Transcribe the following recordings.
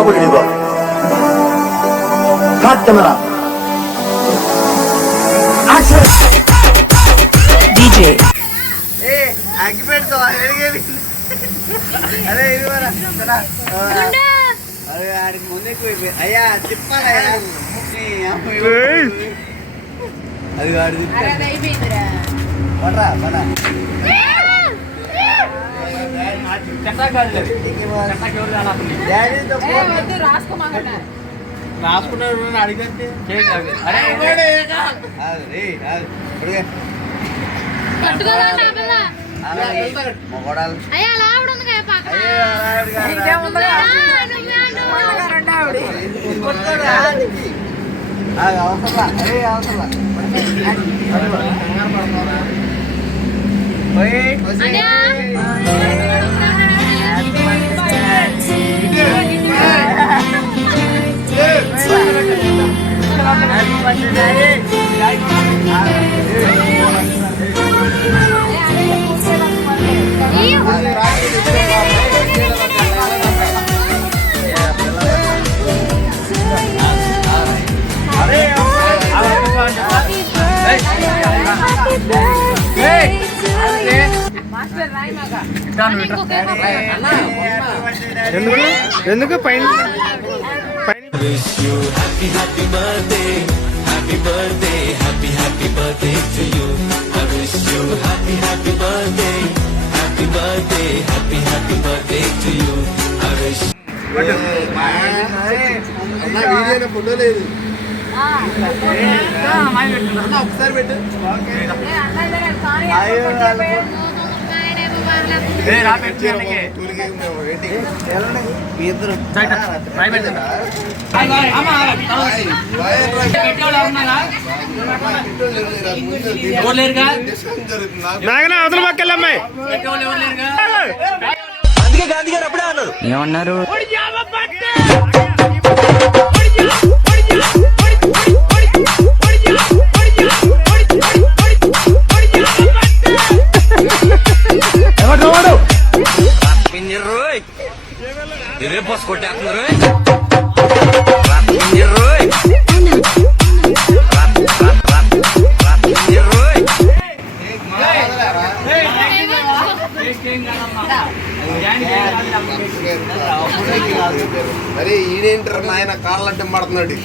లోపలికి దిగో. Cut camera DJ అగ్గి పెడతావా? అదే ఇది అదే ఆడికి ముందే అయ్యా తిప్పాలయ్యా అది వాడి పడరా పడా రాసుకున్నారు అడిగితే ఎందుకు పైన ఫోటో లేదు ఒకసారి పెట్టు నాగనా అవతల పక్కెళ్ళమ్మాయి అందుకే గాంధీ గారు అప్పుడే అన్నారు. ఏమన్నారు? ఇదే బస్ కొట్టేస్తున్నారు. అరే ఈడేంటారు నాయన కాళ్ళంటే పడుతున్నాడు.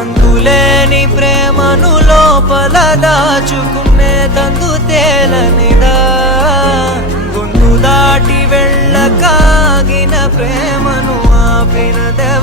అందులేని ప్రేమను లోపల దాచుకునే తందు తేలనిదా, గుండు దాటి వెళ్ళకాగిన ప్రేమను ఆపినదెవరటనేనా.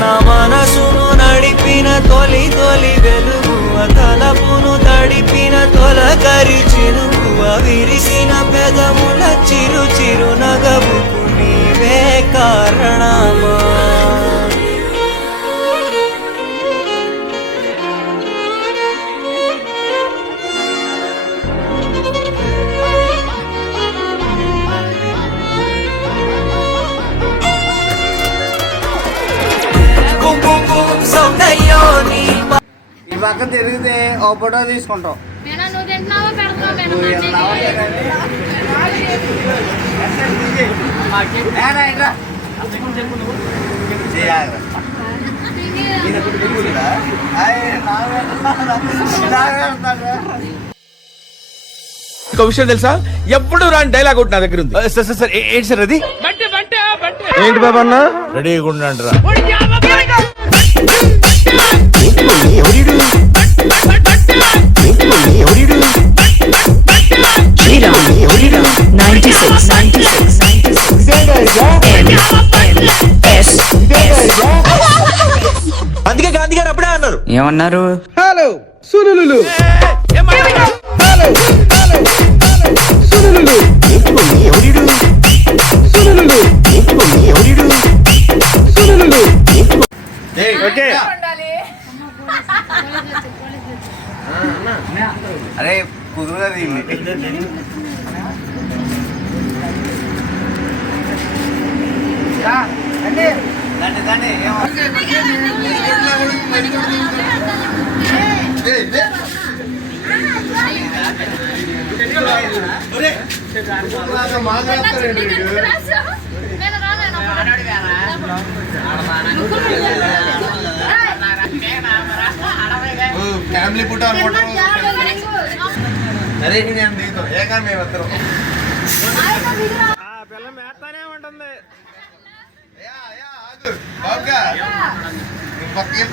నా మనసును నడిపిన తొలి తొలి వెలుగువ, తలపును తడిపిన తొలకరి చినుకువ, విరిసిన పెదముల చిరు చిరు నగవుకు నీవే కారణమా. ఈ పక్క తిరిగితే ఓ ఫోటో తీసుకుంటాం. ఒక విషయం తెలుసా, ఎప్పుడు రాని డైలాగ్ ఒకటి నా దగ్గర ఉంది. సార్ సార్ సార్ ఏంటి సార్ అది? ఏంటి బాబా అన్న? రెడీగా ఉండండిరా. అందుకే గాంధీ గారు అప్పుడే అన్నారు. ఏమన్నారు? హలో సులులు ఓకే అరే కుదురుగా తీయండి. దండి దండి ఫ్యామిలీ పుట్ట అరే నేను దిగుతాం ఏకా మేము వద్దరం పిల్ల మేస్తానే ఉంటుంది. బాబుగా పక్కన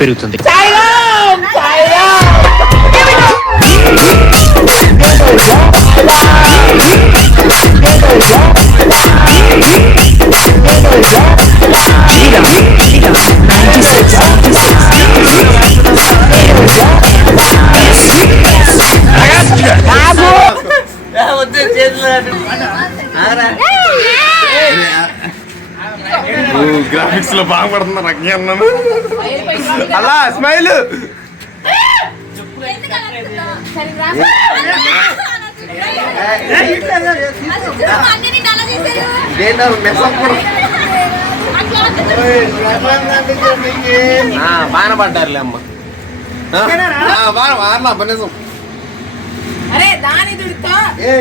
పెరుగుతుంది. గ్రాఫిక్స్ లో బాగుపడుతున్నా నాకు అన్నాను. అలా స్మైల్ బాగా పడ్డారులే అమ్మ. బాగా పనేసం. అరే దాని దుడితో ఏ